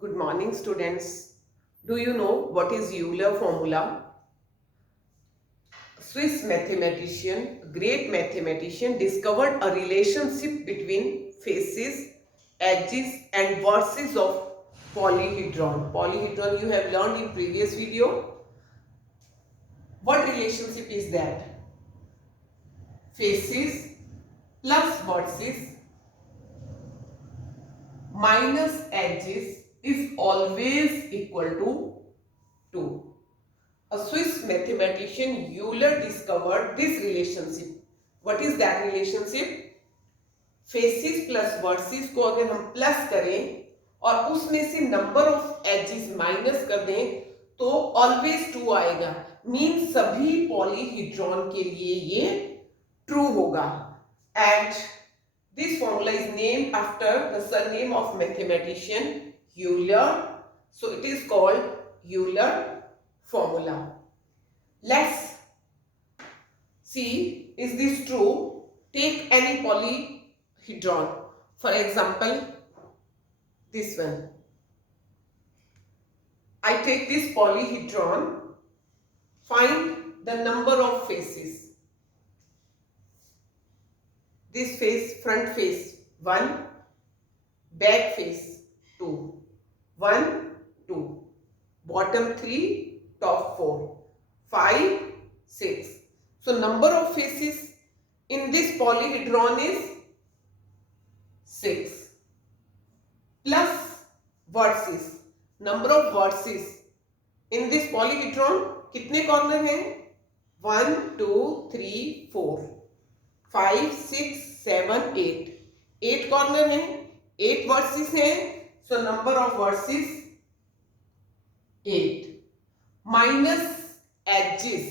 Good morning, students. Do you know what is Euler formula? Swiss mathematician, great mathematician, discovered a relationship between faces, edges, and verses of polyhedron. Polyhedron you have learned in previous video. What relationship is that? Faces plus verses minus edges is always equal to 2. A Swiss mathematician Euler discovered this relationship. What is that relationship? Faces plus versus को अगर हम plus करें और उसमें से number of edges minus कर दें तो ऑलवेज ट्रू आएगा. मीन सभी पॉलीहेड्रॉन के लिए ये ट्रू होगा. And this formula is named after the surname of mathematician Euler. So it is called Euler formula. Let's see, is this true? Take any polyhedron. For example, this one. I take this polyhedron. Find the number of faces. This face, front face 1, back face 2, 1, 2, bottom 3, top 4, 5, 6. So number of faces in this polyhedron is 6 plus verses. Number of verses in this polyhedron कितने corner हैं? 1, 2, 3, 4, 5, 6, 7, 8. 8 corner हैं, 8 vertices हैं. So number of vertices 8 minus edges.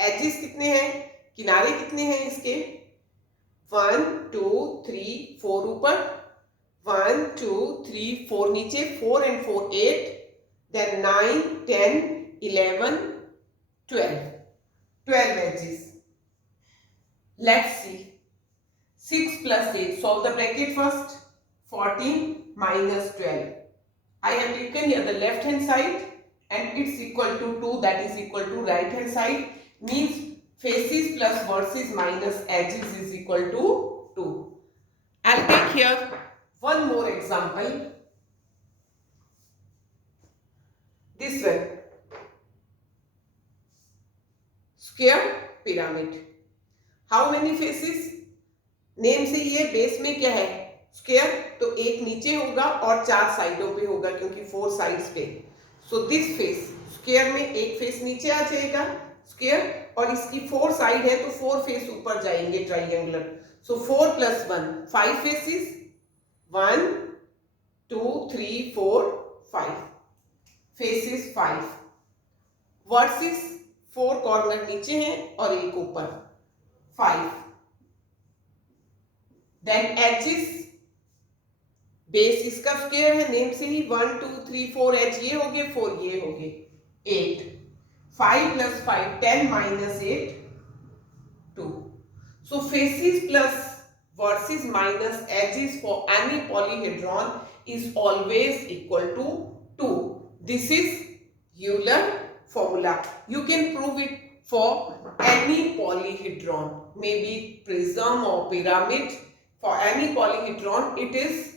Edges कितने हैं? किनारे कितने हैं इसके? 1, 2, 3, 4 ऊपर, 1, 2, 3, 4 नीचे, 4 and 4 8, then 9, 10, 11, 12. 12 edges. Let's see. 6 plus 8. Solve the bracket first. 14 minus 12. I have taken here the left hand side and it's equal to 2, that is equal to right hand side. Means faces plus verses minus edges is equal to 2. I'll take here one more example. This one. Square pyramid. How many faces? Name से ये base में क्या है? Square. तो एक नीचे होगा और 4 साइडों पे होगा क्योंकि 4 साइड्स पे. सो दिस फेस स्क्वायर में एक फेस नीचे आ जाएगा स्क्वायर और इसकी 4 साइड है तो 4 फेस ऊपर जाएंगे triangular. So 4 plus 1 5 faces. 1, 2, 3, 4, 5 faces 5. Vertices 4 corner नीचे हैं और एक ऊपर 5. Then edges. बेस इसका स्क्वायर है, नेम से ही 1, 2, 3, 4 एज ये हो गए, 4 ये हो गए, 8. 5 plus 5 10 minus 8 2. So faces plus verses minus edges for any polyhedron is always equal to 2. This is Euler formula. You can prove it for any polyhedron, maybe prism or pyramid. For any polyhedron it is